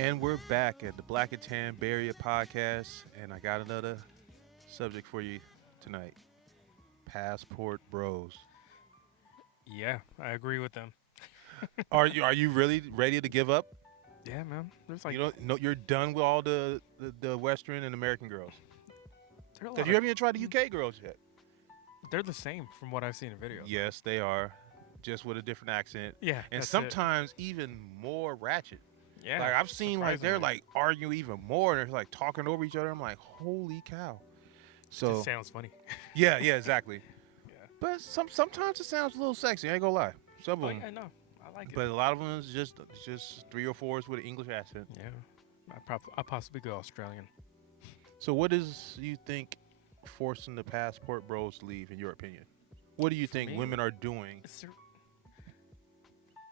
And we're back at the Black and Tan Bay Area podcast, and I got another subject for you tonight: passport bros. Yeah, I agree with them. Are you really ready to give up? Yeah, man. There's like You know, no, you're done with all the Western and American girls. there are a Have lot you of ever even tried the UK girls yet? they're the same from what I've seen in videos. Yes, they are, just with a different accent, Yeah, and that's it. sometimes even more ratchet. Yeah, Like I've seen, like they're surprisingly. like arguing even more. They're like talking over each other. I'm like, holy cow! Just So sounds funny. yeah, exactly. Yeah. But sometimes it sounds a little sexy. I ain't gonna lie. Some Oh of them, yeah, no, I like it. but a lot of them is just three or fours with an English accent. Yeah, I possibly go Australian. So what is you think forcing the passport bros to leave? In your opinion, what do you For think me, women are doing?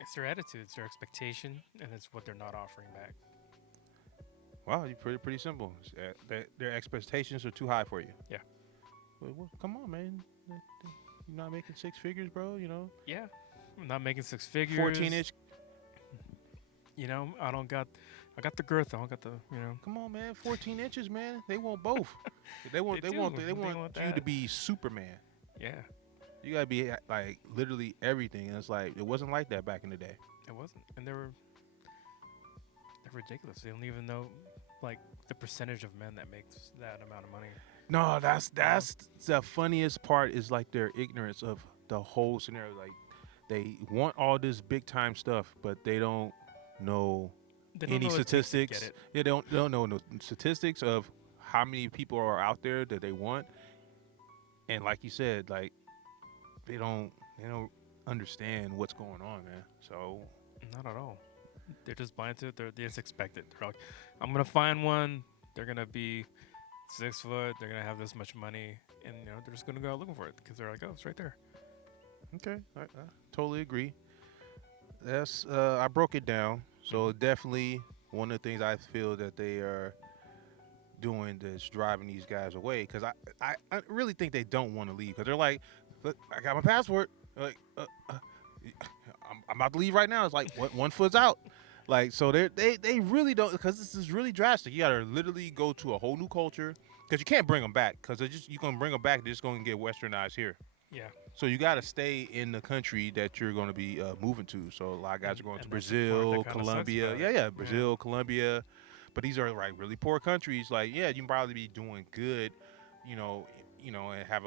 It's their attitude, it's their expectation, and it's what they're not offering back. Wow, you pretty simple. Their expectations are too high for you. Yeah. Well, come on, man. You're not making six figures, bro. You know, Yeah, I'm not making six figures. 14-inch. You know, I got the girth. I don't got the Come on, man. 14 inches, man. They want both. They want They they want do. they They want want you that. to be Superman. Yeah, You gotta be like literally everything. And it's like it wasn't like that back in the day. it wasn't, and they're ridiculous. They don't even know like the percentage of men that makes that amount of money. No, that's the funniest part is like their ignorance of the whole scenario. Like they want all this big time stuff, but they don't know They don't any know what it takes to get statistics. it. Yeah, they don't know no statistics of how many people are out there that they want. And like you said, like they don't understand what's going on, man. So Not at all. They're just blind to it. They just expect it. They're like, I'm gonna find one. They're gonna be 6 foot. They're gonna have this much money, and they're just gonna go out looking for it because they're like, oh, it's right there. okay, I totally agree. That's I broke it down. So definitely one of the things I feel that they are doing that's driving these guys away because I really think they don't want to leave because they're like, "Look, I got my passport. Like, I'm about to leave right now. It's like one foot's out. Like, so they really don't because this is really drastic. You gotta literally go to a whole new culture because you can't bring them back because you gonna bring them back. They're just gonna get westernized here. Yeah. So you got to stay in the country that you're going to be moving to. So a lot of guys are going to And that's the part Brazil, that kinda sucks Colombia. about Yeah, it. yeah, Brazil, Colombia. But these are like really poor countries. Like, yeah, you can probably be doing good, and have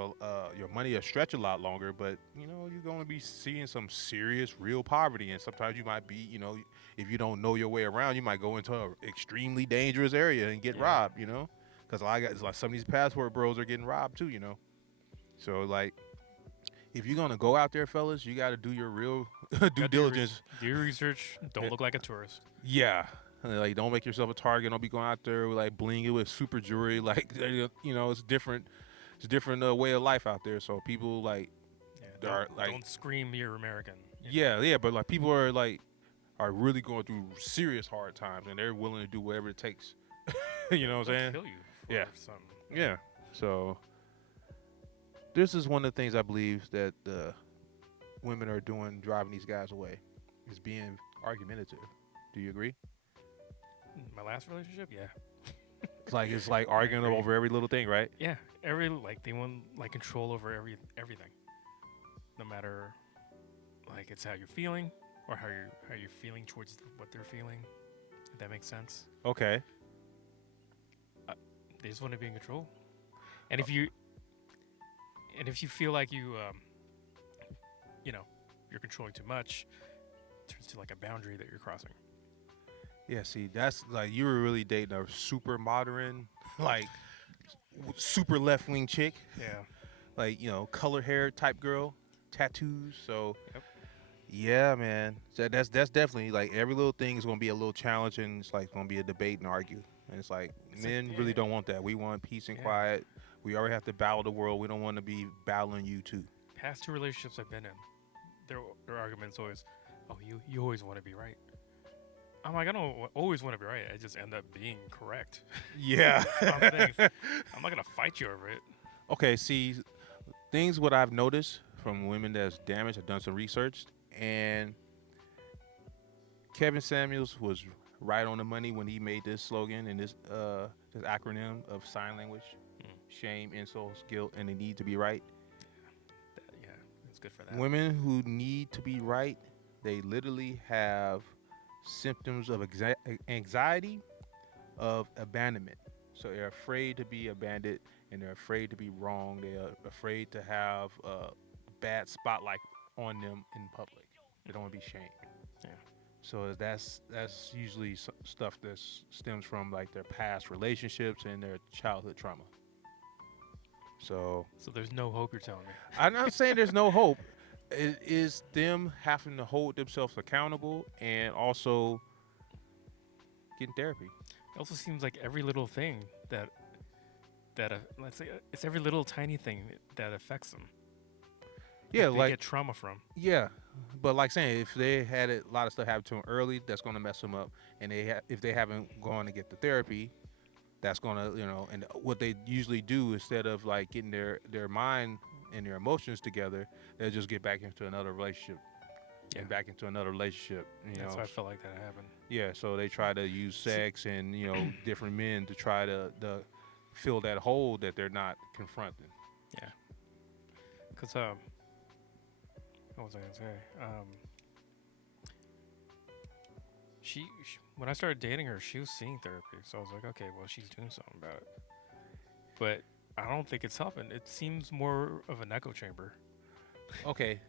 your money to stretch a lot longer. But you're going to be seeing some serious, real poverty. And sometimes you might be, if you don't know your way around, you might go into an extremely dangerous area and get Yeah. robbed. Because a lot of guys, like some of these passport bros are getting robbed too. So like if you're gonna go out there, fellas, you got to do your real due Gotta do your diligence. Do your research. Don't Yeah. look like a tourist. Yeah, like don't make yourself a target. Don't be going out there with like blinging with super jewelry. Like it's different. It's a different way of life out there. So people like Yeah. are like Don't scream you're American. yeah, but like people are really going through serious hard times, and they're willing to do whatever it takes. You know what I'm They'll saying? kill you for Yeah. something. Yeah. So this is one of the things I believe that the women are doing, driving these guys away, is being argumentative. Do you agree? My last relationship, yeah. It's like arguing agree. over every little thing, right? Yeah, they want like control over everything, no matter like it's how you're feeling or how you're feeling towards what they're feeling. If that makes sense, Okay. they just want to be in control. And if you feel like you're controlling too much, it turns to like a boundary that you're crossing. Yeah. See, that's like you were really dating a super modern, like super left wing chick, Yeah, like color hair type girl, tattoos. So. Yep. Yeah, man. So that's definitely like every little thing is gonna be a little challenge, and it's like gonna be a debate and argue. And it's like It's like, men really yeah. don't want that. We want peace and Yeah. quiet. We already have to battle the world. We don't want to be battling you too. past two relationships I've been in, their arguments always, oh, you always want to be right. I'm like, I don't always want to be right. I just end up being correct. Yeah. Some things. I'm not gonna fight you over it. Okay. See, things what I've noticed from women that's damaged. I've done some research, and Kevin Samuels was right on the money when he made this slogan and this acronym of sign language: shame, insults, guilt, and the need to be right. Yeah, it's good for that. Women who need to be right, they literally have symptoms of anxiety, of abandonment. So they're afraid to be abandoned, and they're afraid to be wrong. They're afraid to have a bad spotlight on them in public. They don't want to be shamed. Yeah. So that's usually stuff that stems from like their past relationships and their childhood trauma. So there's no hope, you're telling me. I'm not saying there's no hope. It is them having to hold themselves accountable and also getting therapy. It also seems like every little thing that let's say it's every little tiny thing that affects them. Yeah, they like get trauma from. yeah, but like saying if they had a lot of stuff happen to them early, that's gonna mess them up. And if they haven't gone to get the therapy, that's gonna And what they usually do instead of like getting their mind and their emotions together, they'll just get back into another relationship. Yeah. And back into another relationship. That's why I felt like that happened. Yeah, so they try to use sex and different men to try to fill that hole that they're not confronting. Yeah. Cause what was I gonna say? She when I started dating her, she was seeing therapy, so I was like, okay, well, she's doing something about it. But I don't think it's helping. It seems more of an echo chamber. Okay,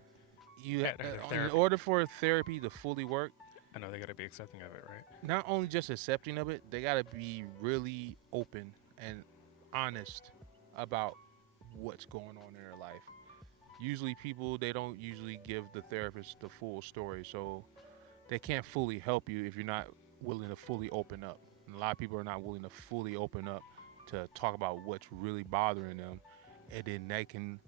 Yeah, in therapy. order for therapy to fully work, I know they gotta be accepting of it, right? not only just accepting of it, they got to be really open and honest about what's going on in their life. Usually people, they don't usually give the therapist the full story, so they can't fully help you if you're not willing to fully open up. And a lot of people are not willing to fully open up to talk about what's really bothering them, and then they can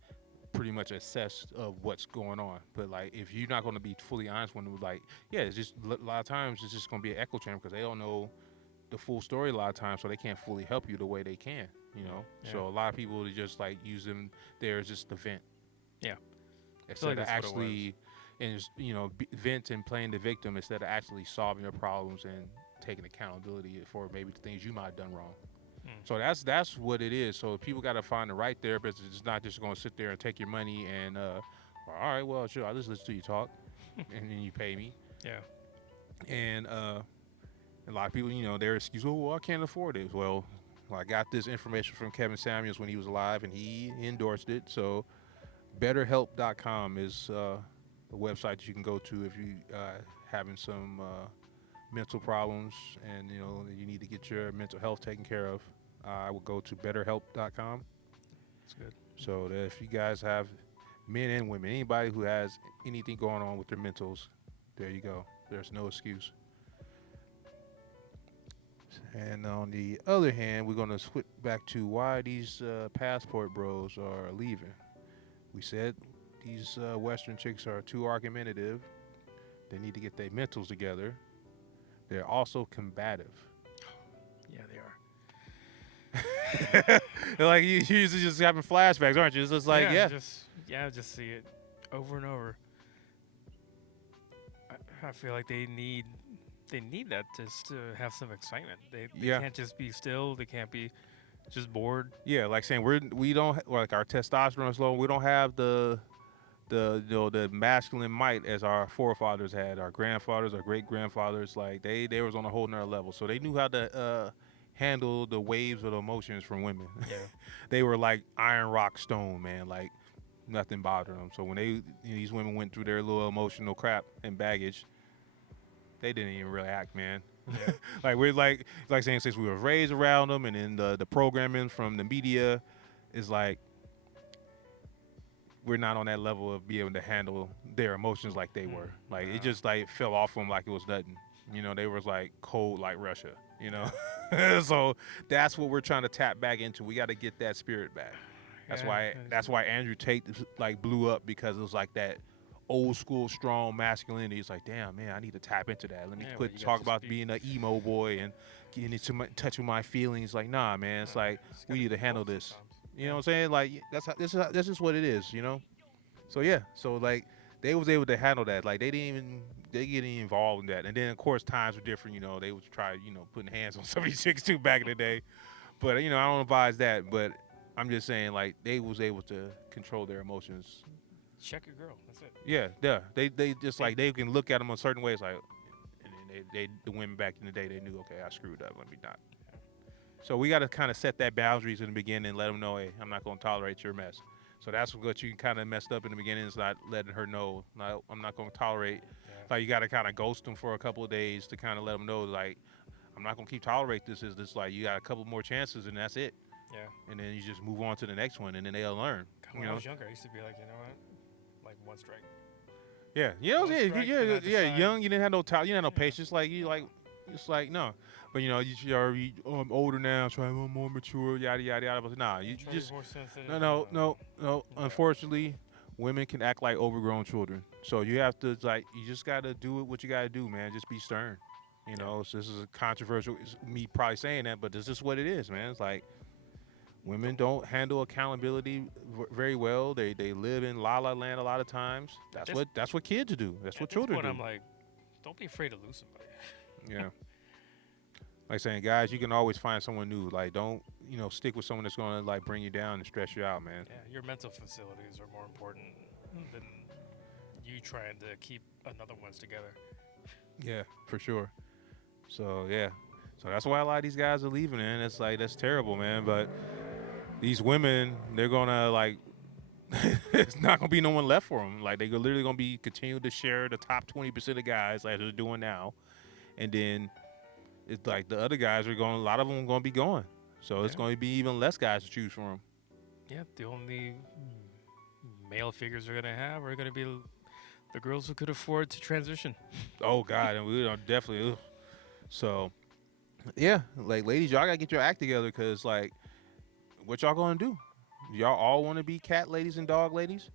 pretty much assess of what's going on. But like if you're not going to be fully honest when it was like, yeah, it's just a lot of times it's just going to be an echo chamber because they don't know the full story a lot of times, so they can't fully help you the way they can. Yeah. So a lot of people, they just like use them there as just the vent. Yeah. Instead like of that's what it actually, and just, vent and playing the victim instead of actually solving their problems and taking accountability for maybe the things you might have done wrong. So that's what it is. So people got to find the right therapist. It's not just going to sit there and take your money and, all right, well, sure, I'll just listen to you talk, and then you pay me. Yeah. And a lot of people, their excuse, oh, well, I can't afford it. Well, I got this information from Kevin Samuels when he was alive, and he endorsed it. So BetterHelp.com is a website that you can go to if you having some mental problems and you need to get your mental health taken care of. I would go to BetterHelp.com. That's good. So that if you guys have men and women, anybody who has anything going on with their mentals, there you go. There's no excuse. And on the other hand, we're going to switch back to why these passport bros are leaving. We said these Western chicks are too argumentative. They need to get their mentals together. They're also combative. Yeah, they are. Like you usually just having flashbacks, aren't you? It's just like, just see it over and over. I feel like they need that just to have some excitement. They can't just be still. They can't be just bored. Yeah, like saying we don't like our testosterone is low. We don't have the masculine might as our forefathers had, our grandfathers, our great grandfathers. Like they was on a whole nother level, so they knew how to handle the waves of the emotions from women. Yeah. They were like iron, rock, stone, man. Like nothing bothered them. So when these women went through their little emotional crap and baggage, they didn't even really act, man. Yeah. Like we're like saying since we were raised around them, and then the programming from the media is like we're not on that level of being able to handle their emotions like they were. Like it just like fell off them like it was nothing. They was like cold like Russia. So that's what we're trying to tap back into. We got to get that spirit back. That's why Andrew Tate like blew up, because it was like that old school strong masculinity. It's like, damn, man, I need to tap into that. Let me quit talk about being an emo boy and getting into touch with my feelings. Like, nah, man, it's like we need to handle this. You know what I'm saying? Like this is what it is. So yeah, so like they was able to handle that. Like they get involved in that. And then of course times were different. They would try putting hands on some of these chicks too back in the day. But I don't advise that. But I'm just saying like they was able to control their emotions. Check your girl. That's it. Yeah. They just like they can look at them a certain ways like, and then the women back in the day they knew, okay, I screwed up. Let me not. So we got to kind of set that boundaries in the beginning and let them know, hey, I'm not going to tolerate your mess. So that's what you kind of messed up in the beginning, is not letting her know, no, I'm not going to tolerate. Yeah. Like you got to kind of ghost them for a couple of days to kind of let them know, like, I'm not going to keep tolerate this. Is this like you got a couple more chances and that's it. Yeah. And then you just move on to the next one and then they'll learn. When I was younger, I used to be like, you know what, like one strike. Yeah, One strike, and I decide- young. You didn't have no you didn't have no Yeah. patience. Like you like, it's like no. But you already. Oh, I'm older now, so I'm more mature. Yada yada yada. But nah, you Try to be just more sensitive, no. Yeah. Unfortunately, women can act like overgrown children. So you have to you just gotta do what you gotta do, man. Just be stern. So this is a controversial. It's me probably saying that, but this is what it is, man. It's like women don't handle accountability very well. They live in la la land a lot of times. That's what kids do. That's what children do. I'm like, don't be afraid to lose somebody. Yeah. Like saying, guys, you can always find someone new. Like, don't stick with someone that's gonna like bring you down and stress you out, man. Yeah, your mental facilities are more important than you trying to keep another one's together. Yeah, for sure. So yeah, so that's why a lot of these guys are leaving, and it's like that's terrible, man. But these women, they're gonna like, it's not gonna be no one left for them. Like they're literally gonna be continue to share the top 20% of guys like they're doing now, and then it's like the other guys are going. A lot of them are gonna be going. So it's Yeah. going to be even less guys to choose from. Yeah, the only male figures we're gonna have are gonna be the girls who could afford to transition. Oh God, and we are definitely. Ugh. So, yeah, like ladies, y'all gotta get your act together, cause like, what y'all gonna do? Y'all all want to be cat ladies and dog ladies.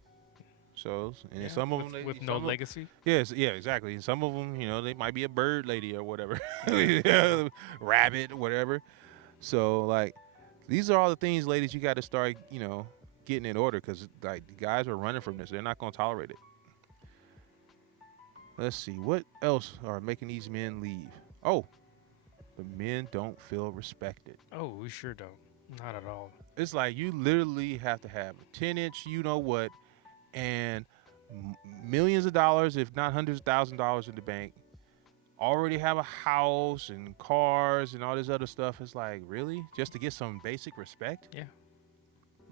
So, and Yeah, some of them with no legacy. Yes, yeah, exactly. And some of them, they might be a bird lady or whatever, rabbit, whatever. So, like, these are all the things, ladies, you got to start, getting in order, because like the guys are running from this. They're not gonna tolerate it. Let's see, what else are making these men leave? Oh, the men don't feel respected. Oh, we sure don't. Not at all. It's like you literally have to have a 10-inch, what, and millions of dollars, if not hundreds of thousands of dollars in the bank. Already have a house and cars and all this other stuff. It's like, really? Just to get some basic respect? Yeah.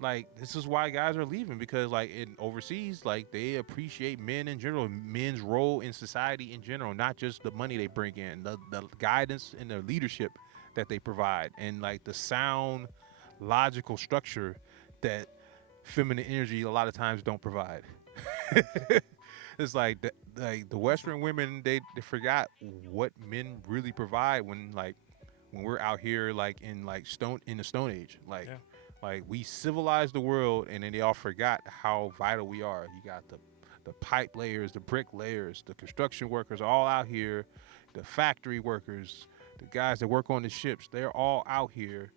Like, this is why guys are leaving, because like in overseas, like they appreciate men in general, men's role in society in general, not just the money they bring in, the guidance and the leadership that they provide, and like the sound logical structure that feminine energy a lot of times don't provide. It's like the Western women, they forgot what men really provide when we're out here like in the Stone Age. Like, Yeah. like we civilized the world, and then they all forgot how vital we are. You got the pipe layers, the brick layers, the construction workers all out here, the factory workers, the guys that work on the ships. They're all out here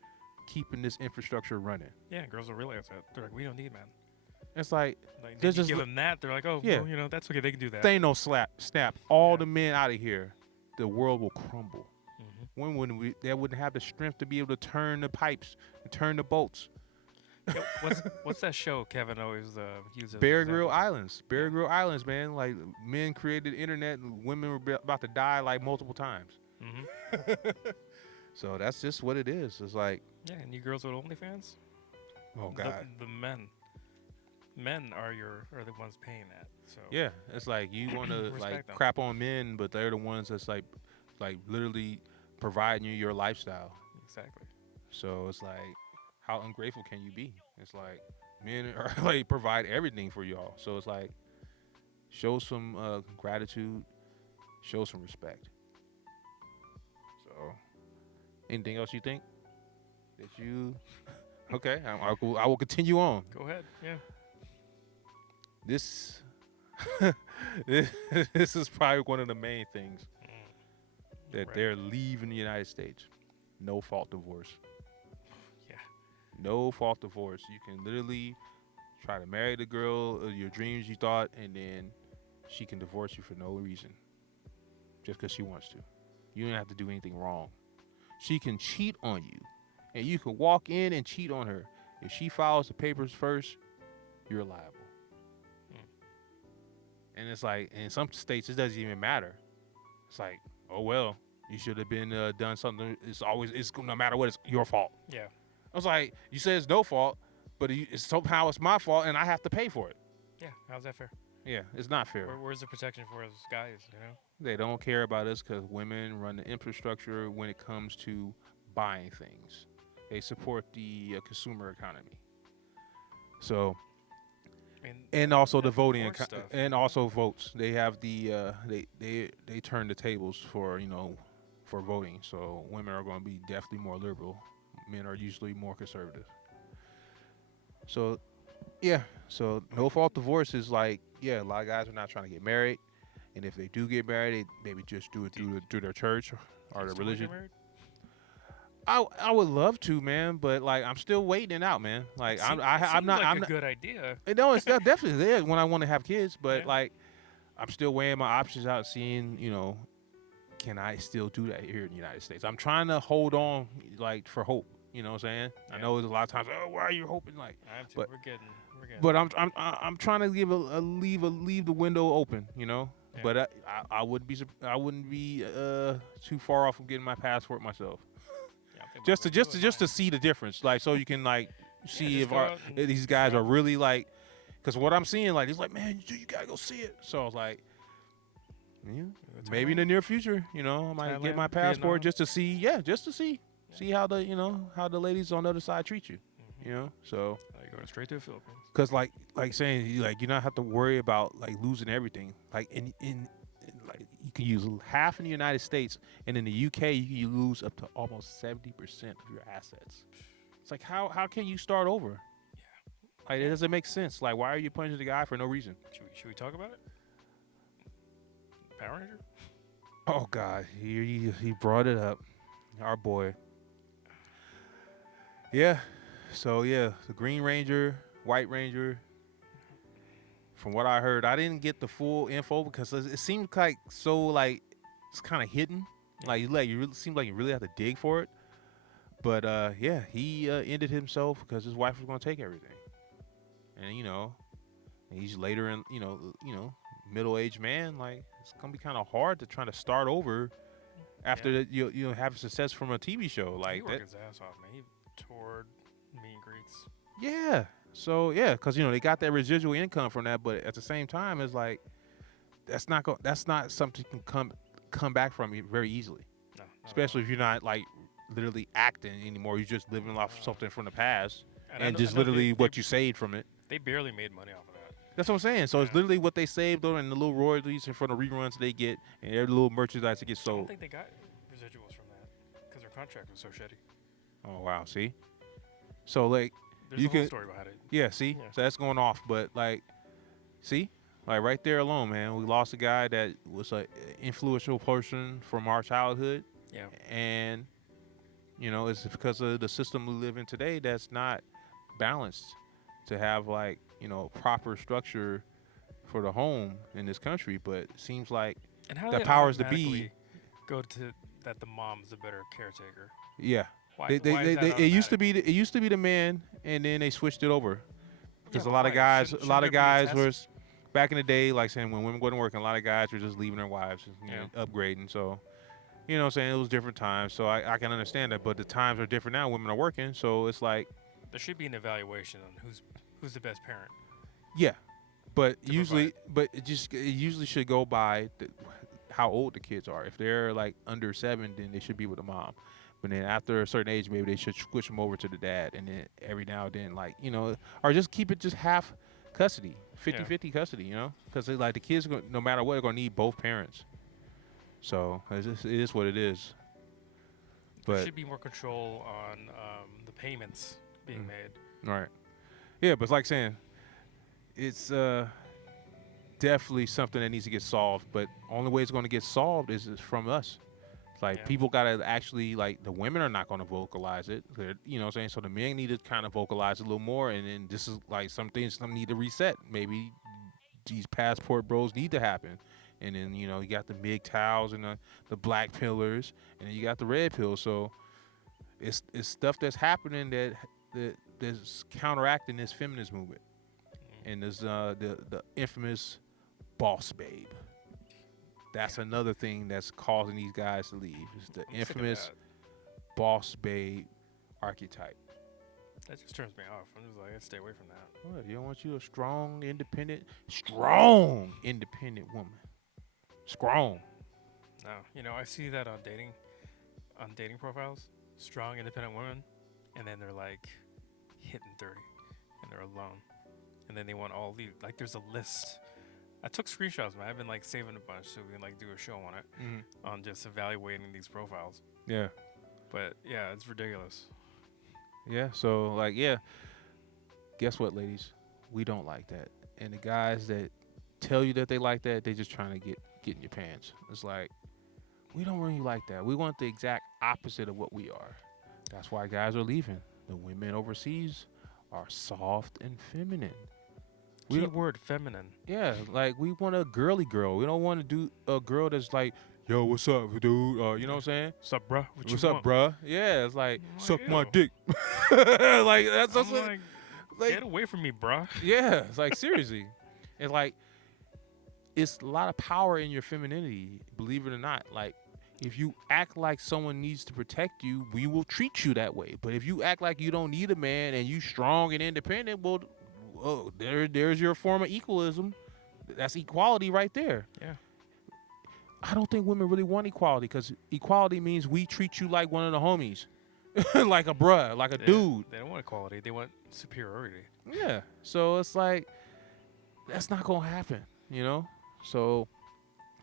keeping this infrastructure running. Yeah, girls will realize that. They're like, we don't need men. It's like, Like, There's you just give li- them that, they're like, oh, Yeah. well, that's okay. They can do that. they ain't no snap all Yeah. the men out of here, the world will crumble. Mhm. When wouldn't they wouldn't have the strength to be able to turn the pipes and turn the boats. Yeah, what's that show Kevin always uses? Bear Grylls Islands. Bear Grylls Islands, man. Like, men created the internet and women were about to die like multiple times. Hmm. So that's just what it is. It's like, Yeah, and you girls with OnlyFans? oh The- God. The men are the ones paying that. So Yeah, it's like you want to Respect like them. crap on men, but they're the ones that's like literally providing you your lifestyle. Exactly. So it's like, how ungrateful can you be? It's like men are like provide everything for y'all. So it's like, show some gratitude, show some respect. So, anything else you think that you? Okay, I will continue on. Go ahead. Yeah. This this is probably one of the main things that Right. they're leaving the United States. No fault divorce. Yeah. No fault divorce. You can literally try to marry the girl of your dreams, you thought, and then she can divorce you for no reason, just because she wants to. You don't have to do anything wrong. She can cheat on you, and you can walk in and cheat on her. If she files the papers first, you're liable. And it's like, in some states, it doesn't even matter. It's like, oh well, you should have been done something. It's no matter what, it's your fault. Yeah. I was like, you said it's no fault, but somehow it's my fault, and I have to pay for it. Yeah. How's that fair? Yeah, it's not fair. Where's the protection for us guys? You know. They don't care about us because women run the infrastructure when it comes to buying things. They support the consumer economy. So, I mean, and also the that voting divorce stuff. and also votes. They have the they turn the tables for for voting. So women are going to be definitely more liberal. Men are usually more conservative. So, yeah. So no fault divorce is like, yeah, a lot of guys are not trying to get married, and if they do get married, they maybe just do it through their church or their Still wanna get religion. married? I would love to, man, but like I'm still waiting it out, man. Like It seems I'm not like I'm a not. good idea. No, it's not definitely there when I want to have kids, but Yeah. like I'm still weighing my options out, seeing can I still do that here in the United States? I'm trying to hold on, like for hope. You know what I'm saying? I Yeah. know there's a lot of times, oh, why are you hoping? Like, I have to. But- We're getting. but I'm trying to leave the window open. Yeah. But I wouldn't be too far off from getting my passport myself. Yeah, I think Just we're to doing fine. see the difference, like so you can like see just if go out and these guys are travel. really like, because what I'm seeing, like he's like, man, you gotta go see it. So I was like, yeah, Go maybe in the Thailand. near future, I might get Thailand, my passport Vietnam. just to see, see how the ladies on the other side treat you, So You're going straight to the Philippines. because like saying you not have to worry about like losing everything. Like in like you can use half in the United States, and in the UK you can lose up to almost 70% of your assets. It's like how can you start over? Like it doesn't make sense. Like why are you punching the guy for no reason? Should we talk about it? Power Ranger? Oh God, he brought it up. Our boy. Yeah. So yeah, the Green Ranger, White Ranger. From what I heard, I didn't get the full info because it seemed like it's kind of hidden. Like you really seemed like you really have to dig for it. But yeah, he ended himself because his wife was going to take everything. And he's later in middle-aged man. Like it's gonna be kind of hard to try to start over after that you have success from a TV show He like worked that. his ass off, man. He toured meet and greets. Yeah. So yeah, because they got that residual income from that, but at the same time, it's like that's not something you can come back from very easily. No, not at Especially if you're not like literally acting anymore. You're just living off something from the past all. I and know- just I know literally they, what you saved from it. They barely made money off of that. That's what I'm saying. So it's Yeah. literally what they saved on and the little royalties and from the reruns they get and every little merchandise that gets I don't sold. think they got residuals from that because their contract was so shitty. Oh wow, see. So like There's You a whole can- story behind it. yeah, see, Yeah. so that's going off. But like, see, like right there alone, man, we lost a guy that was an influential person from our childhood, Yeah. and it's because of the system we live in today that's not balanced to have like proper structure for the home in this country. But it seems like And how The they powers that be- automatically go to that the mom's a better caretaker. yeah, Why? they, why is that it used to automatic? be it used to be the man, and then they switched it over. Because Yeah, a lot of why? guys, Shouldn't- a lot of shouldn't there be a guys test? was back in the day, like saying when women go to work, a lot of guys were just leaving their wives, upgrading. So, what I'm saying, it was different times. So I can understand that, but the times are different now. Women are working, so it's like, There should be an evaluation on who's the best parent. yeah, but To usually, but it usually should go by how old the kids are. If they're like under 7, then they should be with the mom. But then after a certain age, maybe they should switch them over to the dad, and then every now and then, like or just keep it just half custody, 50-50 custody, because like the kids, no matter what, are gonna need both parents. So it is what it is. There But should be more control on the payments being made. right, yeah, but it's like saying, it's definitely something that needs to get solved. But only way it's gonna get solved is from us. Like Yeah. people gotta actually like the women are not gonna vocalize it. What I'm saying? So the men need to kind of vocalize a little more, and then this is like some things some need to reset. Maybe these passport bros need to happen. And then you know you got the MGTOWs and the black pillars, and then you got the red pill. So it's stuff that's happening that's counteracting this feminist movement. And there's the infamous boss babe. That's another thing that's causing these guys to leave. Is the I'm sick of infamous that. boss babe archetype. That just turns me off. I'm just like, I stay away from that. What? You don't want you a strong, independent woman. Strong. No, you know, I see that on dating profiles, strong, independent women, and then they're like hitting 30, and they're alone, and then they want all these. Like, there's a list. I took screenshots, man. I've been like saving a bunch so we can like do a show on it, on just evaluating these profiles. Yeah. But yeah, it's ridiculous. Yeah. So like, yeah. Guess what, ladies? We don't like that. And the guys that tell you that they like that, they just trying to get in your pants. It's like, we don't really like that. We want the exact opposite of what we are. That's why guys are leaving. The women overseas are soft and feminine. Keyword feminine. Yeah, like we want a girly girl. We don't want to do a girl that's like, yo, what's up, dude? You know what I'm saying? What's up, bruh? What's up, bruh? Yeah, it's like, I'm like, suck my ew. dick. Like, that's I'm what, like, get away from me, bruh. yeah, it's like, seriously. It's like, it's a lot of power in your femininity, believe it or not. Like, if you act like someone needs to protect you, we will treat you that way. But if you act like you don't need a man and you strong and independent, well, there's your form of equalism. That's equality right there. Yeah. I don't think women really want equality, because equality means we treat you like one of the homies, like a bruh, like a dude. They don't want equality. They want superiority. Yeah. So it's like, that's not gonna happen, you know. So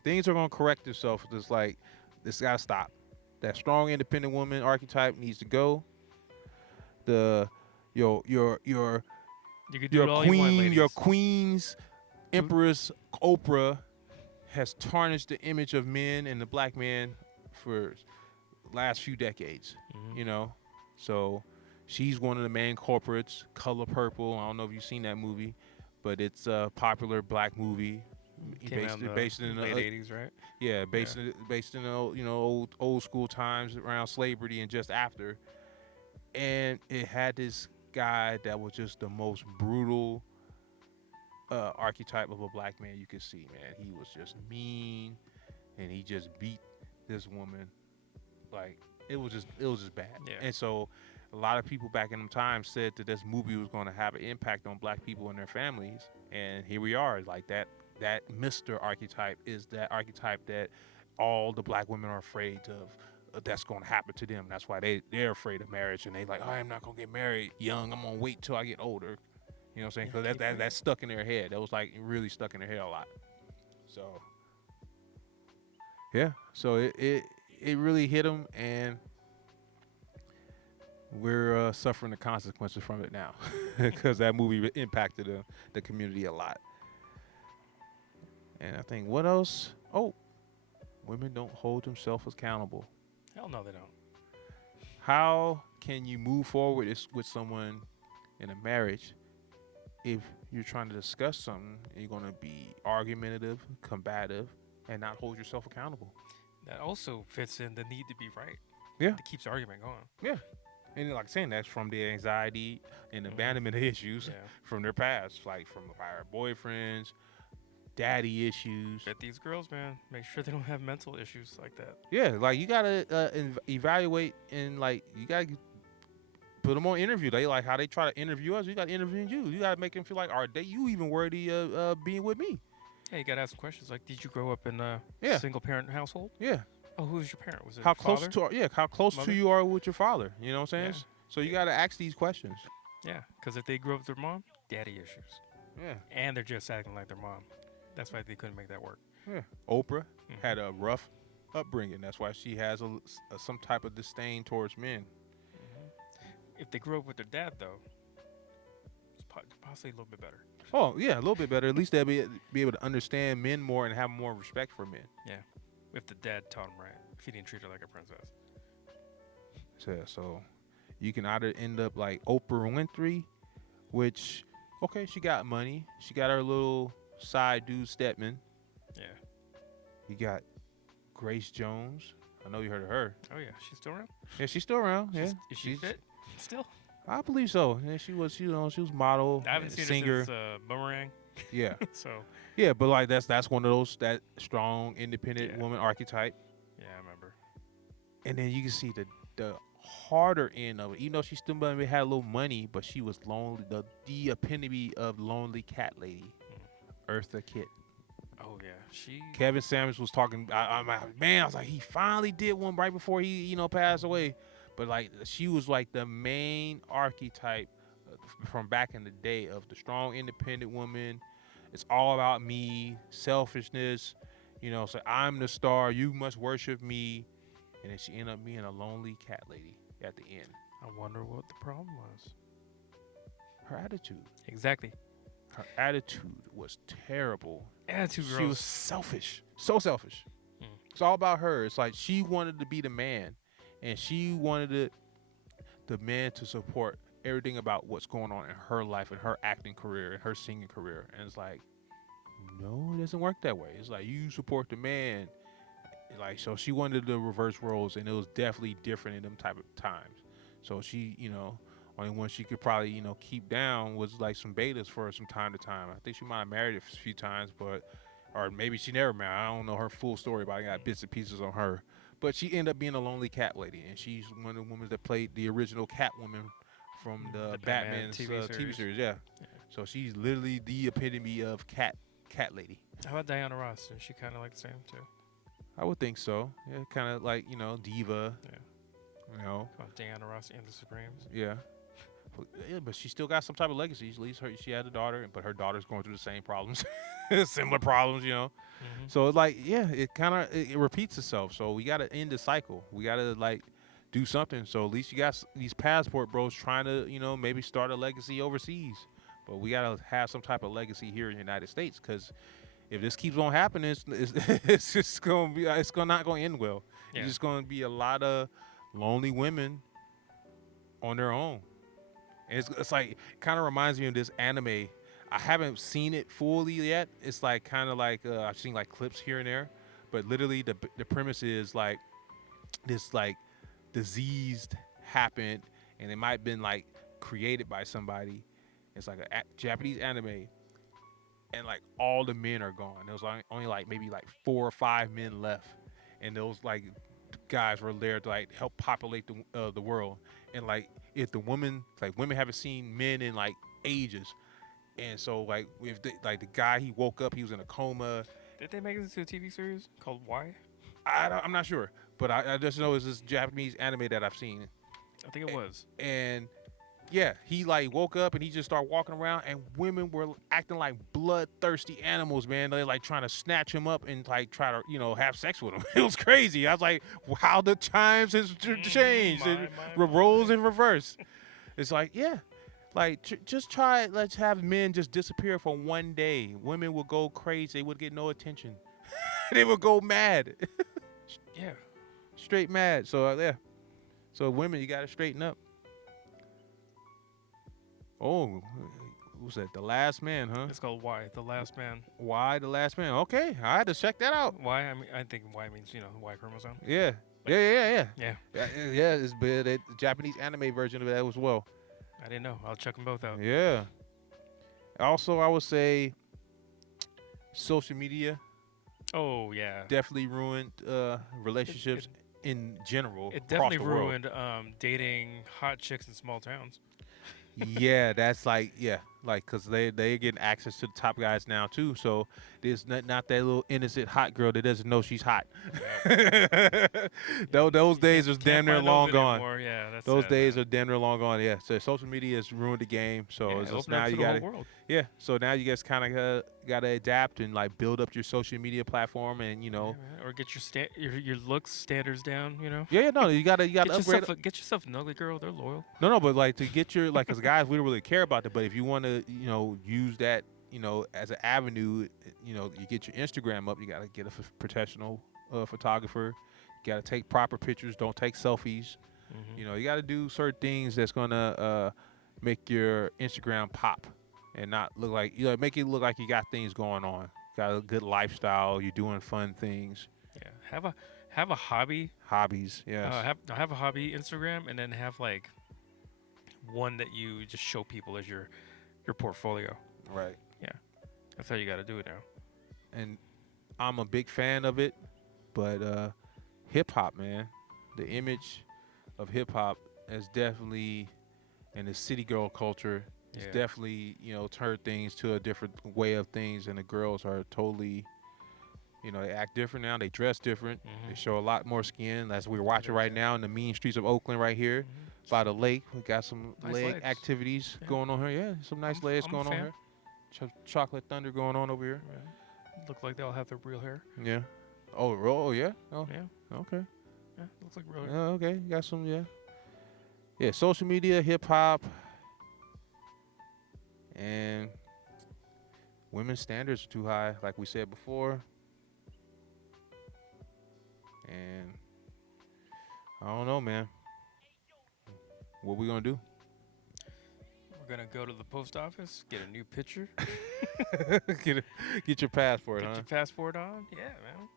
things are gonna correct themselves. It's like, this gotta stop. That strong, independent woman archetype needs to go. Your You can do it all you want, queen, ladies. your queen's Empress Oprah has tarnished the image of men and the black man for last few decades. Mhm. You know, so she's one of the main culprits. Color Purple. I don't know if you've seen that movie, but it's a popular black movie. Came out in the based in late 80s, right? yeah, based in old school times around slavery and just after, and it had this guy that was just the most brutal archetype of a black man you could see. Man, he was just mean, and he just beat this woman. Like, it was just bad. Yeah. And so a lot of people back in them times said that this movie was going to have an impact on black people and their families, and here we are. Like, that Mr. archetype is that archetype that all the black women are afraid of. That's going to happen to them. That's why they're afraid of marriage, and they like, oh, I'm not going to get married young. I'm going to wait till I get older. You know what I'm saying? Because that's stuck in their head. That was like really stuck in their head a lot. So yeah, so it really hit them, and we're suffering the consequences from it now, because that movie impacted the community a lot. And I think, what else? Oh, women don't hold themselves accountable. Hell no, they don't. How can you move forward with someone in a marriage if you're trying to discuss something and you're going to be argumentative, combative, and not hold yourself accountable? That also fits in the need to be right. Yeah. It keeps the argument going. Yeah. And like I'm saying, that's from the anxiety and abandonment issues Yeah. from their past, like from prior boyfriends, daddy issues. But these girls, man, make sure they don't have mental issues like that. Yeah, like you gotta evaluate, and like you gotta put them on interview. They like how they try to interview us. You gotta interview you. You gotta make them feel like, are they you even worthy of being with me? Yeah, you gotta ask questions like, did you grow up in a Yeah. single parent household? Yeah. Oh, who was your parent? Was it How father? close how close Mother? to you are with your father? You know what I'm saying? Yeah. So you gotta ask these questions. Yeah, because if they grew up with their mom, daddy issues. Yeah. And they're just acting like their mom. That's why they couldn't make that work. Yeah. Oprah Mhm. had a rough upbringing. That's why she has some type of disdain towards men. If they grew up with their dad, though, it's possibly a little bit better. Oh yeah, a little bit better. At least they'll be able to understand men more and have more respect for men. If the dad taught him right. If he didn't treat her like a princess. So you can either end up like Oprah Winfrey, which, okay, she got money, she got her little side dude Stedman. Yeah. You got Grace Jones. I know you heard of her. Oh yeah, she's still around. Yeah, she's still around. Yeah, Is she fit? Still. I believe so. Yeah, she was. You know, she was model, I haven't seen singer. her since Boomerang. Yeah, So yeah, but like that's one of those that strong, independent Yeah. woman archetype. yeah, I remember. And then you can see the harder end of it. Even though she still maybe had a little money, but she was lonely. The epitome of lonely cat lady, Eartha Kitt. Oh yeah, she. Kevin Samuels was talking. I'm like, man, I was like, he finally did one right before he passed away. But like, she was like the main archetype from back in the day of the strong, independent woman. It's all about me, selfishness. So I'm the star. You must worship me. And then she ended up being a lonely cat lady at the end. I wonder what the problem was. Her attitude. Exactly. Her attitude was terrible. Attitude She girls. was selfish. So selfish. Mm. It's all about her. It's like she wanted to be the man. And she wanted the man to support everything about what's going on in her life and her acting career and her singing career. And it's like, no, it doesn't work that way. It's like you support the man. Like, so she wanted the reverse roles, and it was definitely different in them type of times. So she, only one she could probably, keep down was like some betas for some time to time. I think she might have married a few times, or maybe she never married. I don't know her full story, but I got bits and pieces on her. But she ended up being a lonely cat lady, and she's one of the women that played the original Catwoman from the Batman Batman's TV series. Yeah. So she's literally the epitome of cat lady. How about Diana Ross? Is she kind of like the same too? I would think so. Yeah, kind of like diva. Yeah. Come on, Diana Ross and the Supremes. Yeah. But she still got some type of legacy. At least she had a daughter, but her daughter's going through the same problems, similar problems. Mm-hmm. So it's like, yeah, it repeats itself. So we got to end the cycle. We got to like do something. So at least you got these passport bros trying to maybe start a legacy overseas. But we got to have some type of legacy here in the United States, because if this keeps on happening, it's just going to be, not going to end well. Yeah. It's just going to be a lot of lonely women on their own. And it's like, kind of reminds me of this anime. I haven't seen it fully yet. It's like kind of like I've seen like clips here and there, but literally the premise is like this like disease happened, and it might have been like created by somebody. It's like a Japanese anime, and like all the men are gone. There was only like maybe like 4 or 5 men left, and those like guys were there to like help populate the world. And like if the women haven't seen men in like ages, and so like if the guy, he woke up, he was in a coma. Did they make it into a TV series called Why? I'm not sure, but I just know it's this Japanese anime that I've seen. I think it was. And yeah, he like woke up and he just started walking around, and women were acting like bloodthirsty animals, man. They like trying to snatch him up and like try to have sex with him. It was crazy. I was like, how the times has changed. Roles in reverse. It's like, yeah, like just try. Let's have men just disappear for one day. Women would go crazy. They would get no attention. They would go mad. Yeah, straight mad. So yeah, so women, you got to straighten up. Oh, what's that? The Last Man, huh? it's called Why, The Last Man. Why The Last Man? Okay, I had to check that out. Why? I mean, I think Y means Y chromosome. Yeah. Yeah. Yeah, it's been the Japanese anime version of that as well. I didn't know. I'll check them both out. Yeah. Also, I would say social media Oh yeah. definitely ruined relationships in general. It across definitely the world. ruined dating hot chicks in small towns. Yeah, that's like, because they're getting access to the top guys now too. So there's not that little innocent hot girl that doesn't know she's hot. Those days are damn near long gone. Yeah, that's Those sad, days man. are damn near long gone. Yeah, so social media has ruined the game. So Yeah, it's just open up now to you the whole gotta, world. yeah. So now you guys kind of gotta adapt and like build up your social media platform, and Yeah, man. Or get your looks standards down. Yeah, no, you gotta Get upgrade. yourself an ugly girl. They're loyal. No, but like to get your because guys, we don't really care about that. But if you want to, use that, as an avenue, you get your Instagram up. You gotta get a professional photographer. You gotta take proper pictures. Don't take selfies. Mm-hmm. You gotta do certain things that's gonna make your Instagram pop. and not look like make it look like you got things going on, got a good lifestyle, you're doing fun things, Yeah, have a hobby. hobbies. Yes, Have a hobby Instagram, and then have like one that you just show people as your portfolio. right. That's how you got to do it now. And I'm a big fan of it, but hip hop, man, the image of hip hop is definitely, and the city girl culture is Yeah. definitely, turned things to a different way of things, and the girls are totally, they act different now, they dress different, they Mhm. show a lot more skin. As we're watching do, right yeah. now in the mean streets of Oakland, right here by the lake, we got some Nice leg legs. activities Yeah. going on here. Yeah, some nice legs I'm a going on fan. here. Chocolate thunder going on over here. Right. Look like they all have their real hair. Yeah. Oh yeah. Oh, Yeah. okay. Yeah. Looks like real hair. Yeah, okay. You got some, yeah. Yeah, social media, hip hop, and women's standards are too high, like we said before. And I don't know, man. What we gonna do? We're gonna go to the post office, get a new picture, get your passport, get huh? your passport on. Yeah, man.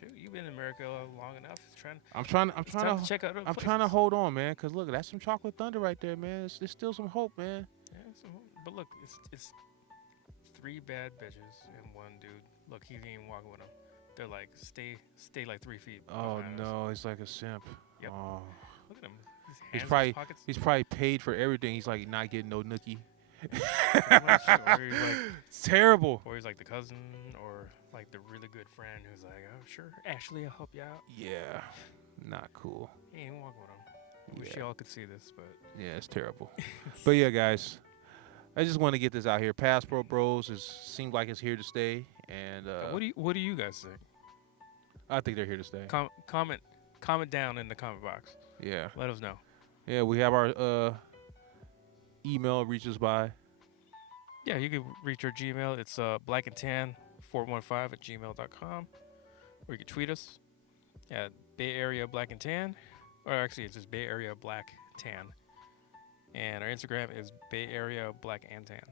Shoot, you've been in America long enough. It's time I'm trying to check out other I'm places. trying to hold on, man, cause look, that's some chocolate thunder right there, man. There's still some hope, man. Yeah, but look, it's 3 bad bitches and 1 dude. Look, he ain't even walking with them. They're like, stay like 3 feet. Oh behind us. no, he's like a simp. Yep. Oh. Look at him. His He's hands in probably his pockets. he's probably paid for everything. He's like not getting no nookie. Pretty much, or he's like, It's terrible. or he's like the cousin, or like the really good friend who's like, oh sure, Ashley, I'll help you out. Yeah, not cool. He ain't walking with him. I wish Yeah. y'all could see this, but Yeah, it's terrible. But yeah, guys, I just want to get this out here. Passport Bros seems like it's here to stay, and what do you guys think? I think they're here to stay. Comment down in the comment box. Yeah, Let us know. yeah. We have our email reaches by. Yeah, you can reach our Gmail. It's blackandtan415@gmail.com. Or you can tweet us at Bay Area Black and Tan. Or actually, it's just Bay Area Black Tan. And our Instagram is Bay Area Black and Tan.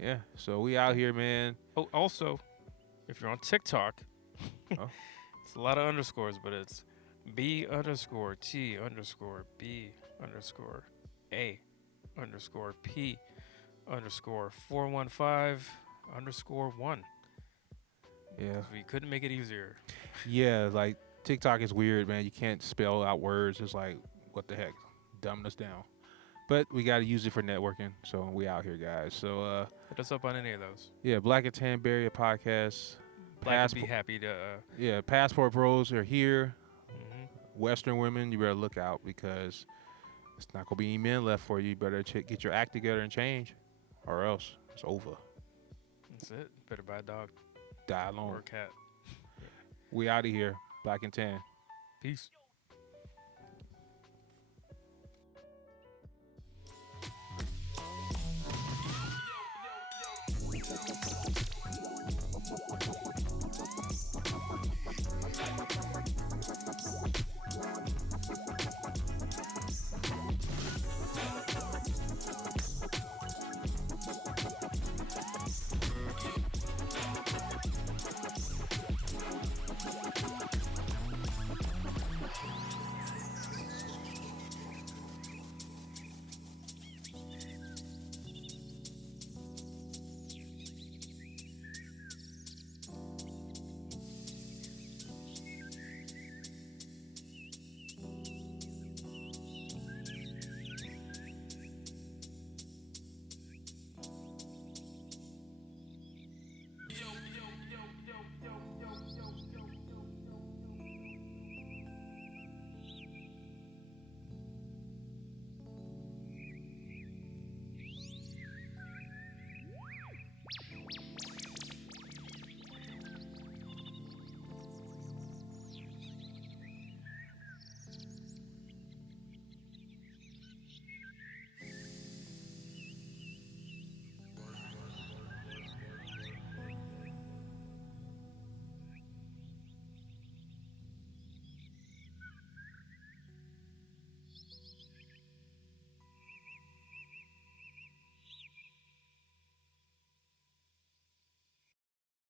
Yeah, so we out here, man. Oh, also, if you're on TikTok, Oh. it's a lot of underscores, but it's B_B_B_P_P_415_1. Yeah, We couldn't make it easier. yeah. Like TikTok is weird, man. You can't spell out words. It's like, what the heck, dumbing us down. But we got to use it for networking. So we out here, guys. So Hit us up on any of those. yeah, Black and Tan Barrier podcast. Black would be happy to. Yeah, Passport Bros are here. Mhm. Western women, you better look out because it's not gonna be any men left for you. You better get your act together and change, or else it's over. That's it. Better buy a dog Die or alone. a cat. We out of here. Black and Tan. Peace.